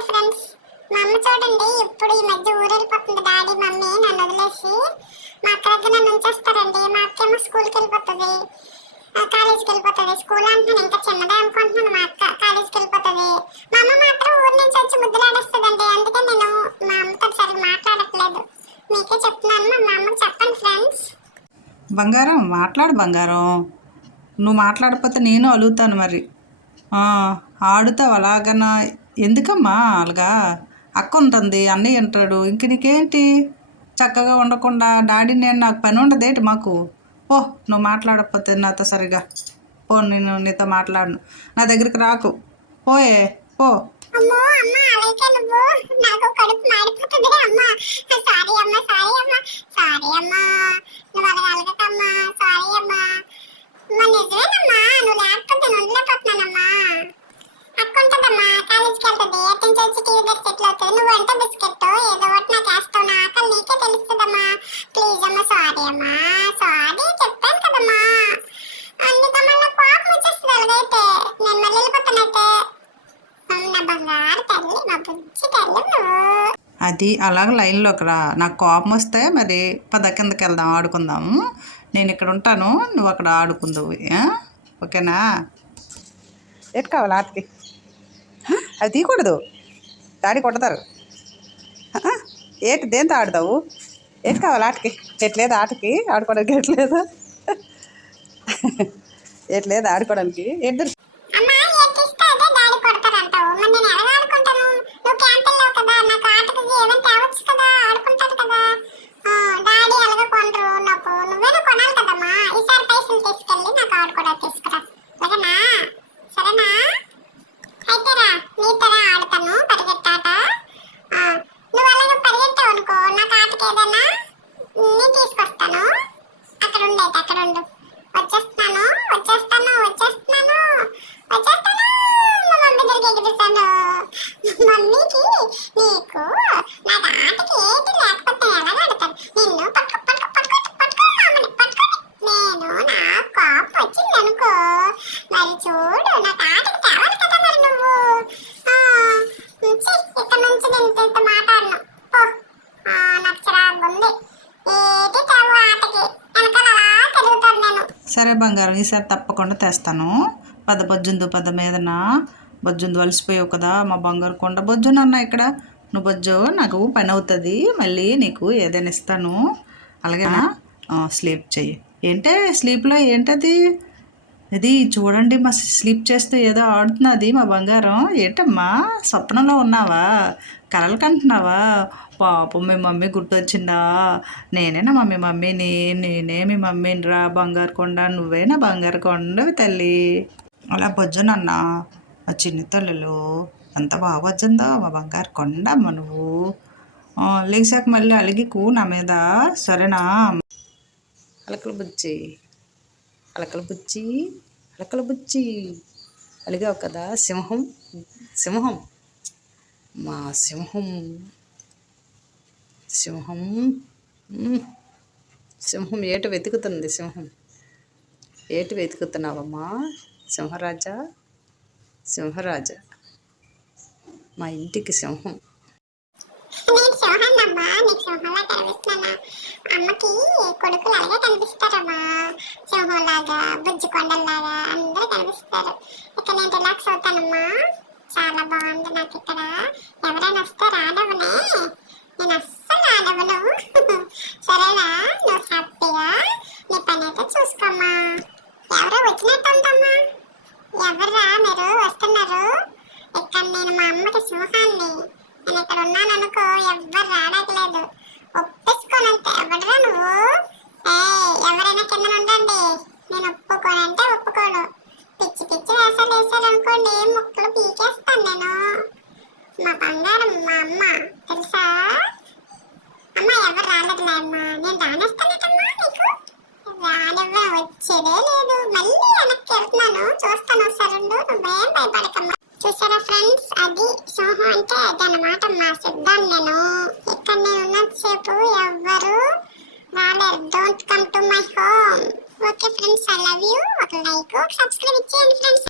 Okay friends, మా అమ్మ చూడండి ఇప్పుడు ఈ మధ్య ఊరెళ్ళిపోతుంది. డాడీ మమ్మీ నన్ను వదిలేసి మా అక్క దగ్గర నన్ను ఉంచేస్తారండి. మా అక్కేమో స్కూల్కి వెళ్ళిపోతుంది, కాలేజీకి వెళ్ళిపోతుంది. స్కూల్ అంటున్నాను, ఇంకా చిన్నదే అనుకుంటున్నాను. మా అక్క కాలేజీకి వెళ్ళిపోతుంది. మా అమ్మ మాత్రం ఊరి నుంచి వచ్చి ముద్దులాడేస్తుందండి. అందుకే నేను మా అమ్మతో సరిగ్గా మాట్లాడట్లేదు. మీకే చెప్తున్నాను, మా అమ్మకి చెప్పండి ఫ్రెండ్స్. బంగారం మాట్లాడు బంగారం. నువ్వు మాట్లాడకపోతే నేను అలుగుతాను మరి. ఆడుతావు అలాగన్నా? ఎందుకమ్మా అలాగా? అక్క ఉంటుంది, అన్నయ్య ఉంటాడు, ఇంక నీకేంటి? చక్కగా ఉండకుండా డాడీ నేను నాకు పని ఉండదేంటి మాకు? ఓ నువ్వు మాట్లాడకపోతే నాతో సరిగా పో, నేను నీతో మాట్లాడను. నా దగ్గరికి రాకు, పోయే పో. అమ్మో అమ్మ, అలాగే నువ్వు నాకు కడుపు మాడిపోతుంది అమ్మ. సారీ అమ్మ, సారీ అమ్మ, సారీ అమ్మ, నువ్వు అలాగ అలగకమ్మా. సారీ అమ్మా. నిజమేనమ్మా, నువ్వు లేకపోతే నేను ఉండలేకపోతున్నానమ్మా. అక్క ఉంటుందమ్మా, కాలేజీకి వెళ్తుంది, ఎటు నుంచి వచ్చి టీవీ దగ్గర సెటిల్ అవుతుంది. నువ్వు అంటే బిస్కెట్ ఏదో ఒకటి నాకు వేస్తావు. నా ఆకలి నీకే తెలుస్తుందమ్మా. ప్లీజ్ అమ్మా, సారీ అమ్మా, సారీ చెప్పాను కదమ్మా. అందుకమ్మా నాకు కోపం వచ్చేస్తుంది అలాగైతే. నేను మళ్ళీ వెళ్ళిపోతానైతే. నా బంగారు తల్లి, నా బుజ్జి తల్లి నువ్వు. అది అలాగ లైన్లోకి రా. నాకు కోపం వస్తే మరి పద కిందకి వెళ్దాం, ఆడుకుందాము. నేను ఇక్కడ ఉంటాను, నువ్వు అక్కడ ఆడుకుందావు. ఓకేనా? ఎటు కావాలి ఆటకి? అది తీయకూడదు, డాడీ కొడతారు. ఏటి దేంతో ఆడతావు? ఎటు కావాలి ఆటకి? ఎట్లేదు ఆటకి ఆడుకోవడానికి? ఎట్లేదు ఎట్లేదు ఆడుకోవడానికి? ఎద్దరు సరే బంగారం, ఈసారి తప్పకుండా తెస్తాను. బొజ్జుందు పద మీదన. బొజ్జుందు వలసిపోయావు కదా మా బంగారు కొండ. బొజ్జునన్నా ఇక్కడ నువ్వు బొజ్జు, నాకు పని అవుతుంది, మళ్ళీ నీకు ఏదైనా ఇస్తాను. అలాగేనా? స్లీప్ చెయ్యి. ఏంటే స్లీప్లో ఏంటది? ఇది చూడండి, మా స్లీప్ చేస్తూ ఏదో ఆడుతున్నది మా బంగారం. ఏంటమ్మా స్వప్నంలో ఉన్నావా? కలలు కంటున్నావా? పాపం మీ మమ్మీ గుర్తొచ్చిందా? నేనేనా మీ మమ్మీని? నేనే మీ మమ్మీని రా బంగారు కొండ. నువ్వేనా బంగారు కొండవి తల్లి. అలా బొజ్జునన్నా మా చిన్న తల్లులు ఎంత బాగా వచ్చిందో మా బంగారు కొండ. అమ్మ నువ్వు లేచాక మళ్ళీ అలిగికు నా మీద, సరేనా? అలకల బుజ్జి, అలకల బుజ్జి, అలకల బుజ్జి, అలిగావు కదా. సింహం, సింహం, మా సింహం, సింహం, సింహం ఏటు వెతుకుతుంది. సింహం ఏటు వెతుకుతున్నావమ్మా? సింహరాజా, సింహరాజా, మా ఇంటికి సింహం. నేను సింహాన్నమ్మా, నీకు సింహంలా కనిపిస్తున్నానా? అమ్మకి కొడుకులు అలాగే కనిపిస్తారమ్మా, సింహంలాగా, బుజ్జి కొండల్లాగా అందరూ కనిపిస్తారు. ఇక్కడ నేను రిలాక్స్ అవుతానమ్మా. చాలా బాగుంది నాకు ఇక్కడ. ఎవరైనా వస్తే రాడవనే, నేను అస్సలు రాడవను. సరేనా? నువ్వు హ్యాపీగా నీ పని అయితే చూసుకోమ్మా. ఎవరో వచ్చినట్టుందమ్మా. ఎవర్రా మీరు వస్తున్నారు? ఇక్కడ నేను మా అమ్మకి సింహాన్ని. నేను ఇక్కడ ఉన్నాను అనుకో, ఎవ్వరు రావట్లేదు. ఒప్పేసుకోనంతే. ఎవడరా నువ్వు? ఎవరైనా కింద ఉండండి, నేను ఒప్పుకోనంటే ఒప్పుకోను. పిచ్చి పిచ్చి వేసాలు వేసారనుకోండి, ముక్కలు పీకేస్తాను నేను. మా బంగారం మా అమ్మ తెలుసా? అమ్మ ఎవరు రాలేదులే అమ్మా, నేను రానేస్తానేటమ్మా. నీకు రానివ్వ, వచ్చేదే లేదు. మళ్ళీ వెనక్కి వెళ్తున్నాను, చూస్తాను ఒకసారి. నువ్వేం భయపడకమ్మా. చూసారా ఫ్రెండ్స్, అది సింహం అంటే అదనమాట. మా సిద్ధాన్ని నేను ఇక్కడ నేను ఉన్నంతసేపు ఎవ్వరు రాలేరు. Don't come to my home. Okay friends, I love you. ఒక లైక్, సబ్స్క్రైబ్ ఇచ్చేయండి ఫ్రెండ్స్.